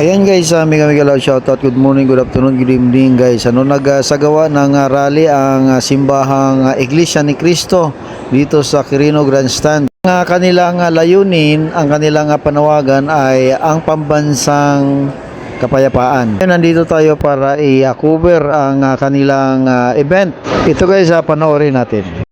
Ayan guys, mega love shoutout. Good morning, good afternoon, good evening guys. Nagsagawa ng rally ang simbahang Iglesia ni Cristo dito sa Quirino Grandstand. Ang kanilang layunin, ang kanilang panawagan ay ang pambansang kapayapaan. Nandito tayo para i-cover ang kanilang event. Ito guys, panoorin natin.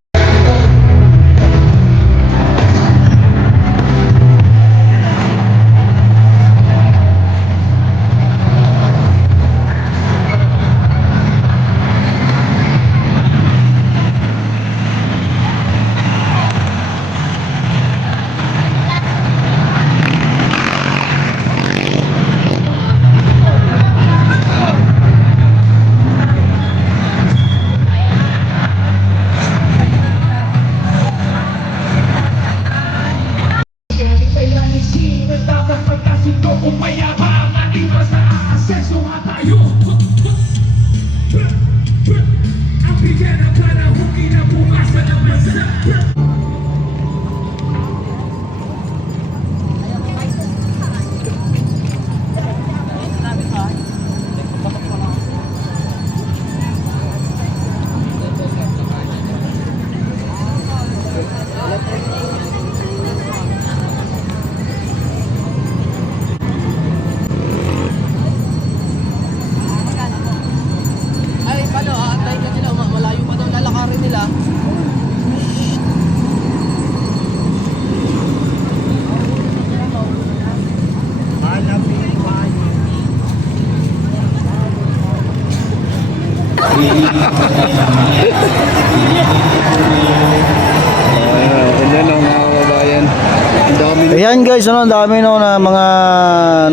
Ayan guys, ang dami na mga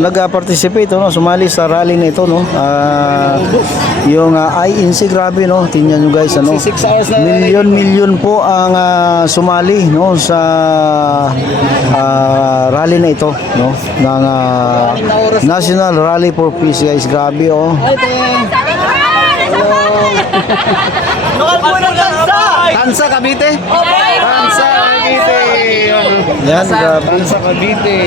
nag-participate, sumali sa rally na ito, yung INC, grabe, tingnan nyo guys, milyon po ang sumali, sa rally na ito, ng National Rally for Peace guys, grabe, Tansa Cavite? Tansa Cavite. Yan, grabe. Tansa Cavite.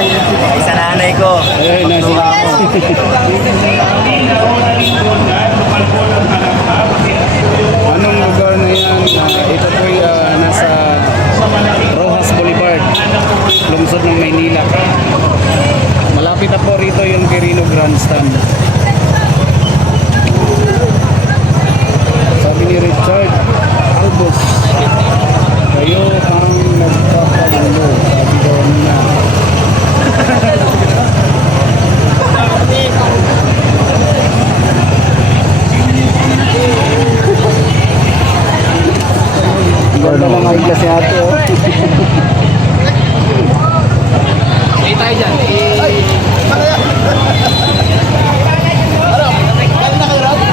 Ay, sa nanay ko. Ay, nasa anong lugar na yan? Ito po nasa Rojas Boulevard, lungsod ng Maynila. Malapit na po rito yung Quirino Grandstand. Sabi ni Richard Albus, kayo ang nagpapagulo. Sabi ko na. Ganda ng ayos si ate, Ay, tayo dyan.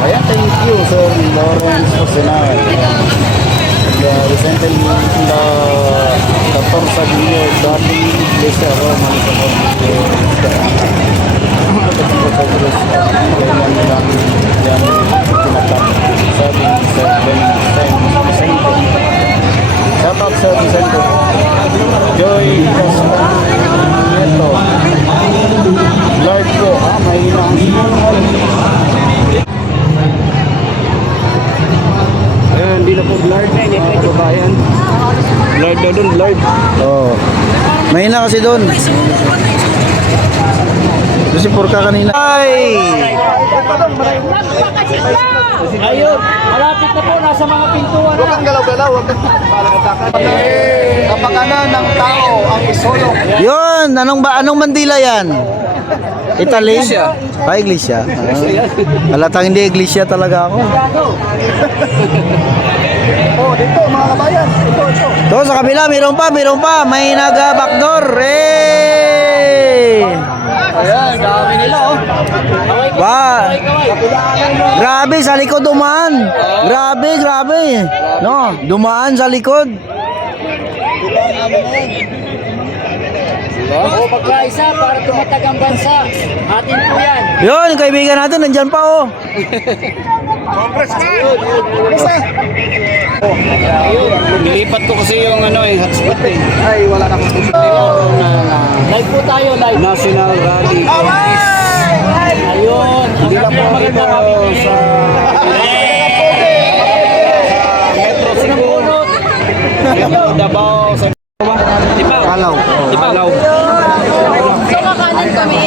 Ayan, thank you, Sir Lawrence Osenar. Recently, the 14 years dati, Lisa Roma, shout out sa Vicente Joy Neto Lord ko, mahina ang ayan, hindi na po Lord kabayan Lord daw dun, Lord Mahina kasi doon. Kasi purka kanina. Ay! Ayun, malapit na po, nasa mga pintuan na. huwag kang galaw-galaw, huwag kang palangatakan kapakanan ng tao ang isulong. Yun, anong bandila yan? Italy? Iglesia. Halatang hindi iglesia talaga ako. Dito mga kabayan, ito. To sa kabila, mayroon pa. May naga-backdoor. Ayan, dami nila, Wow. Grabe, sa likod dumaan. Grabe. Dumaan sa likod. O magkaisa para tumatag ang bansa. Atin po yan. Yun, yung kaibigan natin, nandyan pa oh. Nilipat ko kasi yung hotspot eh. Live po tayo, live. National Rally Congress. Ayun. Hindi lang po maganda dito kami. sa Metro Cebu, Metro Davao, sa Kalaw. Kalaw. So, kakanan kami.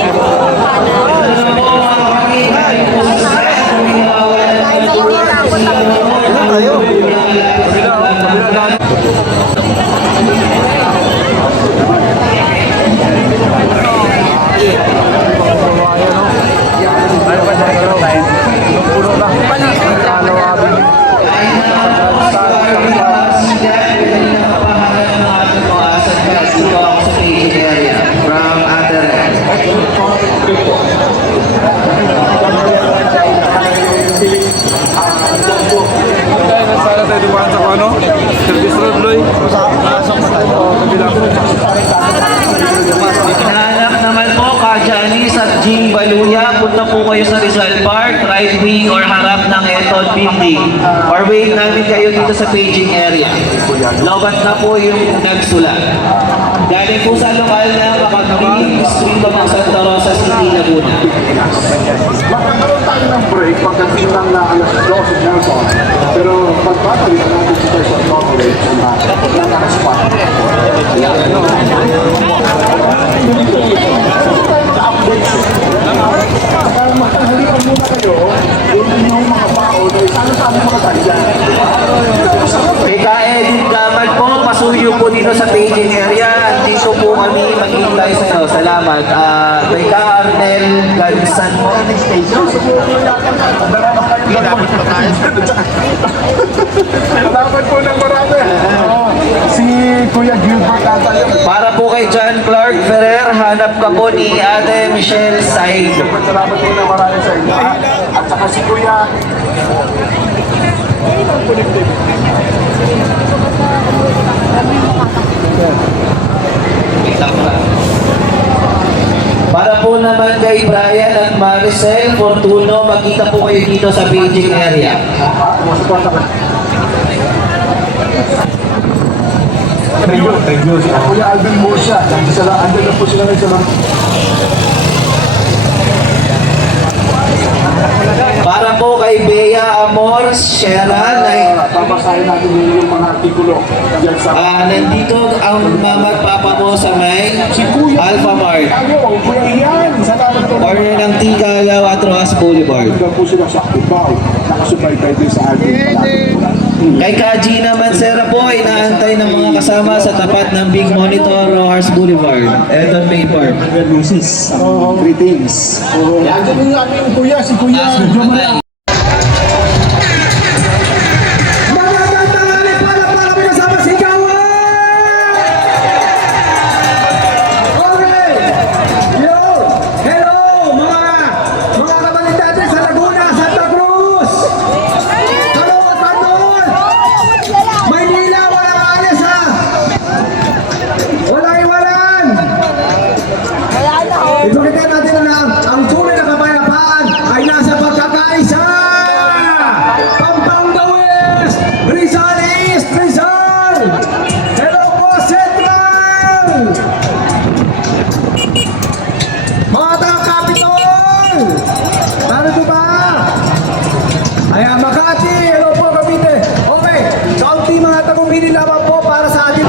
Hinahanap naman po ka Janice at Jean Baluya. Punta po kayo sa Rizal Park, right wing or harap ng Eton Building. Or wait namin kayo dito sa paging area. Lobat na po yung nagsulat. Galing po sa lokal na Makagbiling Street of Santa Rosa City, Laguna. Magkakaroon tayo ng break pagdating lang na alas 12 Nelson. Pero pagpapalitan natin si Tyson Corporate kung nakaspa. Maghalikan muna kayo yung inyong mga bao na isang-saan mga talyan. Ika Edith Gamal po, pasuyo po dito sa paging area. Dito po kami maghintay sa inyo. Salamat. Ika Arnel Gansan po. Salamat po ng marami. Si Kuya Gilbert ata yun. Para po kay John Clark Ferrer, hanap ka po ni Ate Michelle Said. Salamat po ng marami sa inyo. At saka si Kuya Para po naman kay Brian at Maricel Fortuno, magkita po kayo dito sa paging area. Thank you. Kuya Alvin Murcia. Andun na po sila ngayon sa Para po kay Bea Amor Shera, babasahin natin yung mga artikulo dyan sa nandito ang mamagpapa mo sa may Alpha Mart, Kuya Ian, salamat po. corner ng Tigalaw at Rojas Boulevard. Andun po sila sa Cubao. Nakasubaybay din sa ating Kay Kaji naman Sera po, inaantay ng mga kasama sa tapat ng Big Monitor Rojas Boulevard, Eton May Park. greetings. Andun yung aming kuya, si Kuya Jomar. Ipakita natin na ang tunay na kapayapaan ay nasa pagkakaisa! Pampanga West! Rizal East! Rizal! Hello po, Central! Mga taga-Capitol! Narito ba? Ayan, Makati! Hello po, Cavite! Okay, kaunti mga tagumpili lamang po para sa ating...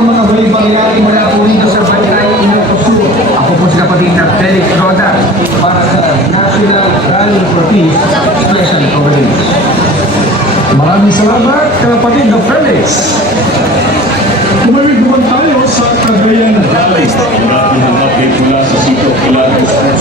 mga balik-baliati mula po rito sa Barangay Inocosur. Ako po si kapatid na Felix Roda para sa National Rally for Peace Special Coverage. Maraming salamat, kapatid na Felix. Tumawid naman tayo sa Cagayan Valley. Maraming update mula sa Sito Pilates